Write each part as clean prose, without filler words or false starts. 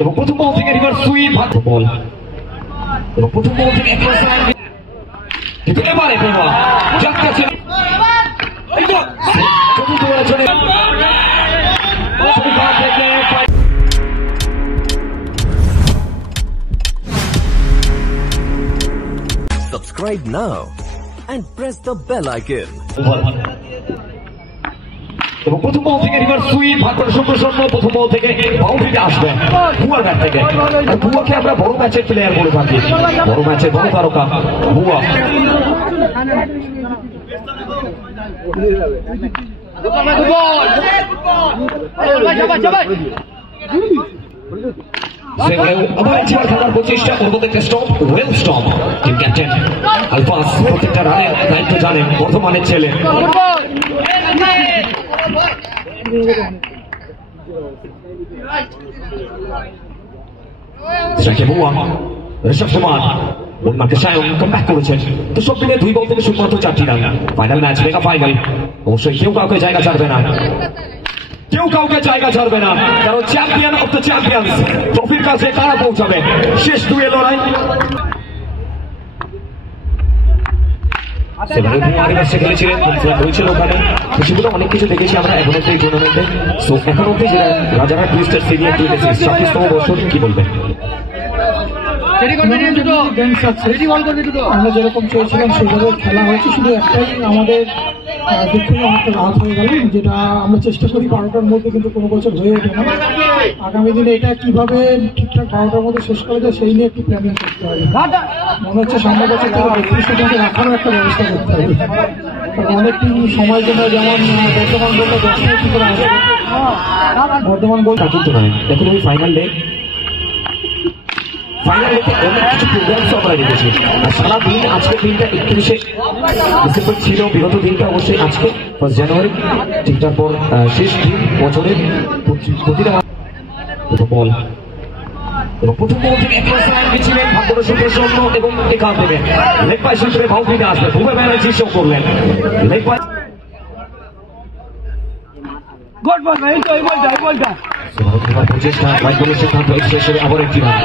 এবং প্রথম বল থেকে রিভার্স সুইপ বল এবং প্রথম বল থেকে কিন্তু এবারে যাচ্ছে Subscribe now and press the bell icon. এবং প্রথম বল থেকে রিভার্স সুইপ সম্প্রসারণ প্রথম বল থেকে বাউন্ডারিতে আসবে বুয়ার ব্যাট থেকে। আর বুয়াকে আমরা বড় ম্যাচের প্লেয়ার বলে থাকি, বড় ম্যাচের বড় তারকা বুয়া। খেলার প্রচেষ্টা একটা stump well stump team captain alphas প্রত্যেকটা রানের দায়িত্ব জানেন বর্তমানের ছেলে। ঋষভ কুমার করেছেন তো সব মিলে 2 বল থেকে শুধুমাত্র 4টি run. Final match, mega final, অবশ্যই কেউ কাউকে জায়গা ছাড়বে না, কেউ কাউকে জায়গা ছাড়বে না, কারণ চ্যাম্পিয়ন অফ দ্য চ্যাম্পিয়ন্স ট্রফির কাছে কারা পৌঁছাবে শেষ 2 লড়াই। খেলেছিলেন হয়েছিল ওখানে, সেগুলো অনেক কিছু দেখেছি আমরা এখন অব্দি এই টুর্নামেন্টে। সো এখন অব্দি যেটা রাজারহাট টুইস্টার সিনিয়র 26তম বছর, কি বলবেন? আমরা যেরকম চেয়েছিলাম সেভাবে খেলা হয়েছে, শুধু একটাই আমাদের দুঃখে অনেকটা রাত হয়ে গেল, যেটা আমরা চেষ্টা করি 12টার মধ্যে, কিন্তু কোনো বছর হয়ে ওঠে না। আগামী দিনে এটা কিভাবে ঠিকঠাক 12টার মধ্যে শেষ করা যায় সেই নিয়ে একটু প্ল্যানিং করতে হবে। মনে হচ্ছে সামনে বছর থেকে 32টা রাখারও একটা ব্যবস্থা করতে হবে, কারণ অনেক টিম সময় জন্য, যেমন বর্ধমান বললে 10 মিনিট করে আসবে, বর্ধমান বল কিন্তু নয়। দেখুন ওই ফাইনাল ডে, ফাইনাল ডেতে অনেক কিছু প্রোগ্রামস আমরা রেখেছি। আর সারাদিন আজকের দিনটা 31শে ডিসেম্বর ছিল, বিগত দিনটা অবশ্যই আজকে 1 জানুয়ারি, ঠিকঠাক পর শেষ দিন বছরের প্রতিটা বল এবং প্রথম বল থেকে ছিলেন ভাগ্যর সুপ্রসন্ন এবং এখান থেকে লেগ বাই সূত্রে বাউন্ডারিতে আসবে ভূপে ব্যানার্জি শো করলেন লেগ বাই প্রচেষ্টা বাইকের সিদ্ধান্ত হিসেবে আবার একটি রান।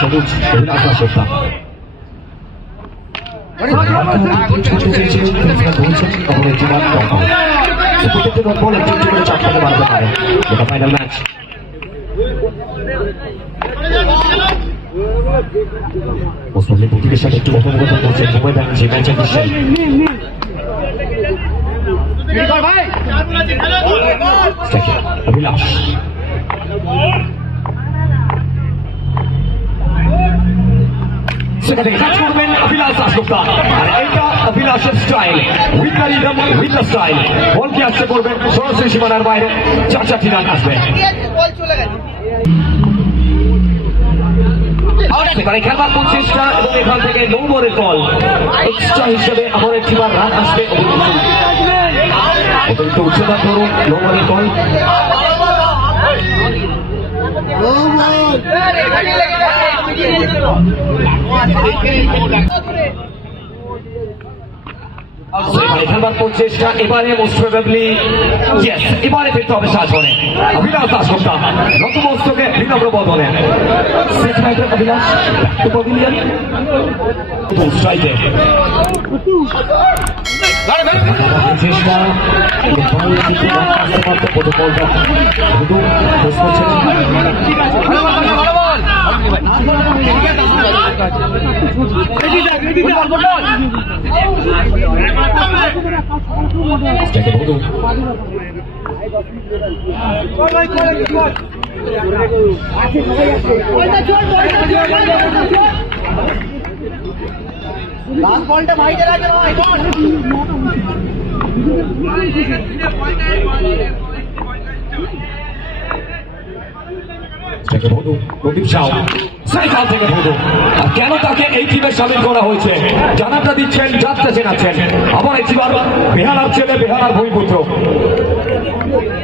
সবুজ আশা প্রত্যেকটা বল একটি করে 4 থেকে বাড়তে পারে। এটা ফাইনাল ম্যাচ। মুসলিম প্রতিদের সাথে একটু কথোপকথন করছে সময় দেন যে ম্যাচের বিষয়ে। অভিলাষ সেখানে কাজ করবেন অভিলাষ দাশগুপ্তা, আর এইটা অভিলাষের style, with the rhythm, with the style. বলকে আসতে করবেন সরাসরি সীমানার বাইরে, 4টি রান আসবে। সেখানে খেলবার প্রচেষ্টা এবং এখান থেকে নম্বরের কল এক্সট্রা হিসেবে আবার একটিবার রান আসবে। অতিরিক্ত উচ্চতা ধরুন নম্বরের কল। খেলবার প্রচেষ্টা এবারে মোস্ট প্রবাবলি এবারে ফিরতে হবে শাসনে। অভিলাষ দাশগুপ্তা নতমস্তকে বিনম্র বদনে অভিলাষ পভিলিয়ন চেষ্টা লাস্ট বলটা ভাইদের আছে ভাই প্রদীপ সাউ সেখান থেকে ভুদু। আর কেন তাকে এই টিমে সামিল করা হয়েছে জানাটা দিচ্ছেন, যাত্রা চেনাচ্ছেন। আবার একবার বেহালার ছেলে, বেহালার ভূমিপুত্র,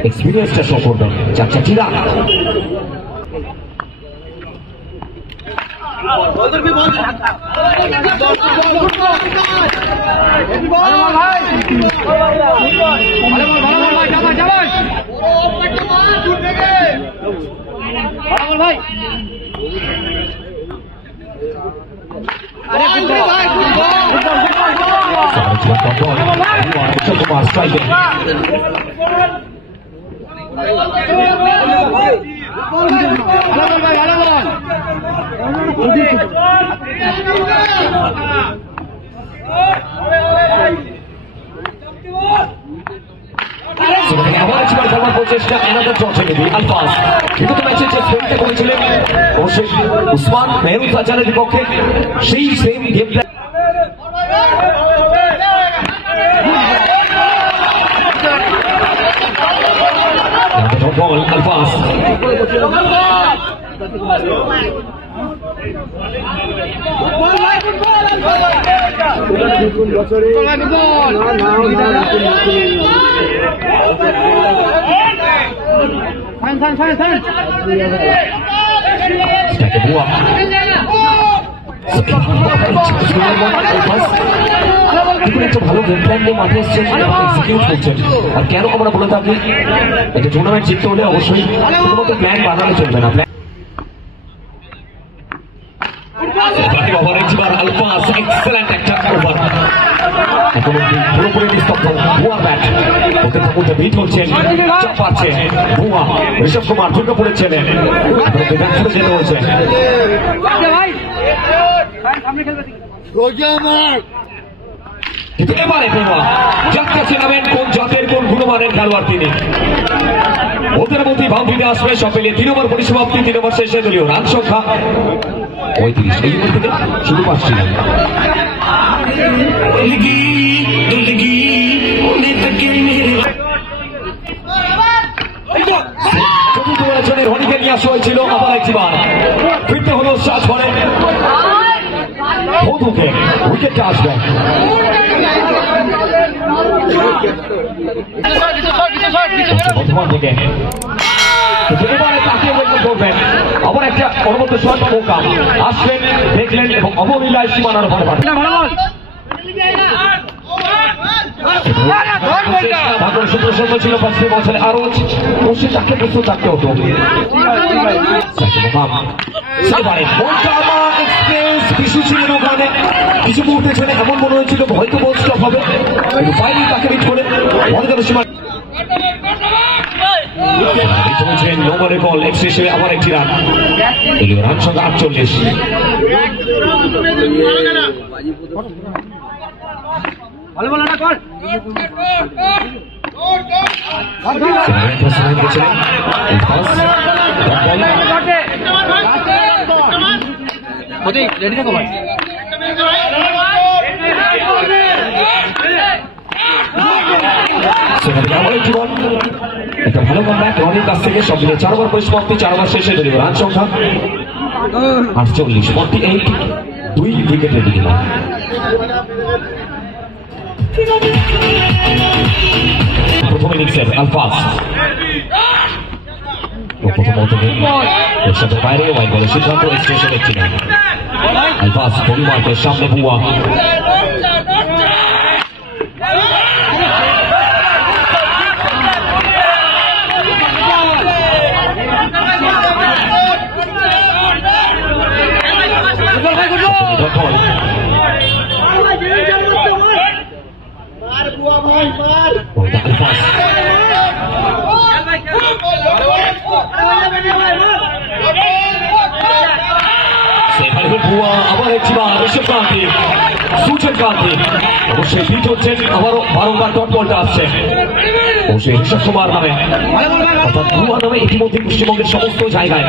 এক্সপিরিয়েন্সটা শো করবেন। 4টি রান। ভাই আরে গুড ভাই গুড কুমার স্ট্রাইকে আবার একবার খেলার প্রচেষ্টা এনাদের চর্চা নেবে আলফাজ বিগত ম্যাচে যে ফেলটা করেছিলেন অবশ্যই উসমান মেহরুজ আজানের বিপক্ষে সেই সেম গেম প্ল্যান বল আলফাজ একটা ভালো গেম প্ল্যান নিয়ে মাঠে এসছেন এক্সিকিউট করছেন আর কেন আমরা বলে থাকি একটা টুর্নামেন্ট জিততে হলে অবশ্যই শুধুমাত্র প্ল্যান বানানো চলবে না আলফাজ এক্সেলেন্ট একটা ওভার এখন পুরোপুরি নিস্তব্ধ ভুয়া ব্যাট ওকে মধ্যে ভিট হচ্ছেন চাপ পাচ্ছে ভুয়া ঋষভ কুমার ঢুকে পড়েছেন যেতে হচ্ছে এবারে ভুয়া যাত্রা চেনাবেন কোন জাতের কোন গুণমানের খেলোয়াড় তিনি ওদের মধ্যে বাউন্ডারিতে আসবে সব মিলিয়ে 3 ওভার পরিসমাপ্তি 3 ওভার শেষে দলীয় রান সংখ্যা 35 এই ওভার থেকে শুধু 5টি রান রনিকে নিয়ে আসা হয়েছিল আবার একবার ফিরতে হলো সাজ ঘরে মধুকে উইকেটটা আসবে বর্তমান থেকে এবারে তাকে করবেন আবার একটা পরবর্ত শট মৌকা আসবেন দেখলেন এবং অবলীলায় সীমানার উপরে পাঠান সুপ্রসন্ন ছিল 5 বছরে আরো বসে তাকে প্রস্তুত থাকতে হতো কিছু ছিলেন ওখানে কিছু মুহূর্তে ছেলে এমন মনে হয়েছিল হয়তো বল স্টপ হবে বাইরে তাকে বিট করে মনে যেন সীমা নম্বরে বল এক্সট্রা হিসেবে আবার একটি রান রান সংখ্যা 48 ভালো বল না কর রেডি থাকো ভাই একটা ভালো কমব্যাক রনির কাছ থেকে সব মিলে 4 ওভার পরিসমাপ্তি 4 ওভার শেষে দলীয় রান সংখ্যা 48 48 2 উইকেটের বিনিময় প্রথম ইনিংসের আলফাজ এর সাথে বাইরে ওয়াইড বলের সিদ্ধান্ত এক্সটেনশন একটি না আলফাজ পরিমার্কের সামনে বুয়া আবার একবার ঋষভ কান্তি সুচেন কান্তি অবশ্যই হিট হচ্ছেন আবারও বারংবার ডট বলটা আসছে অবশ্যই ঋষভ কুমার নামে অর্থাৎ ভুয়া নামে ইতিমধ্যে পশ্চিমবঙ্গের সমস্ত জায়গায়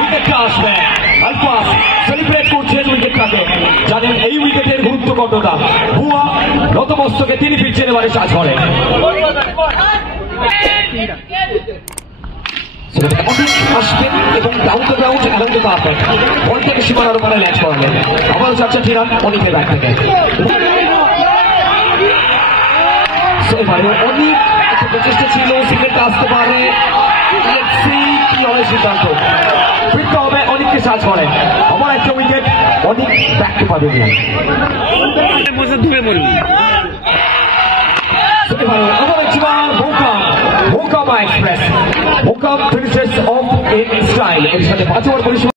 উইকেটটা আসবে আলফাজ সেলিব্রেট করছেন উইকেটটাকে জানেন এই উইকেটের গুরুত্ব কতটা ভুয়া নতমস্তকে তিনি ফিরছেন এবারে সাজ করে আসবেন এবং ডাউন টু গ্রাউন্ড এবং টু কার্পেট বলটাকে সীমানার উপরে ল্যাচ করালেন আবার 4 রান অনেকের ব্যাট থেকে এবারে অনেক একটা প্রচেষ্টা ছিল সিগনেটটা আসতে পারে কি হবে সিদ্ধান্ত ফিরতে হবে অনেককে সাজ করে আবার একটা উইকেট অনেক ব্যাকতে পাবে আবার একবার এক্সপ্রেস মুকাম ফিনিশেস অফ ইন স্টাইল এর সাথে 5 ওভার পরিসীমা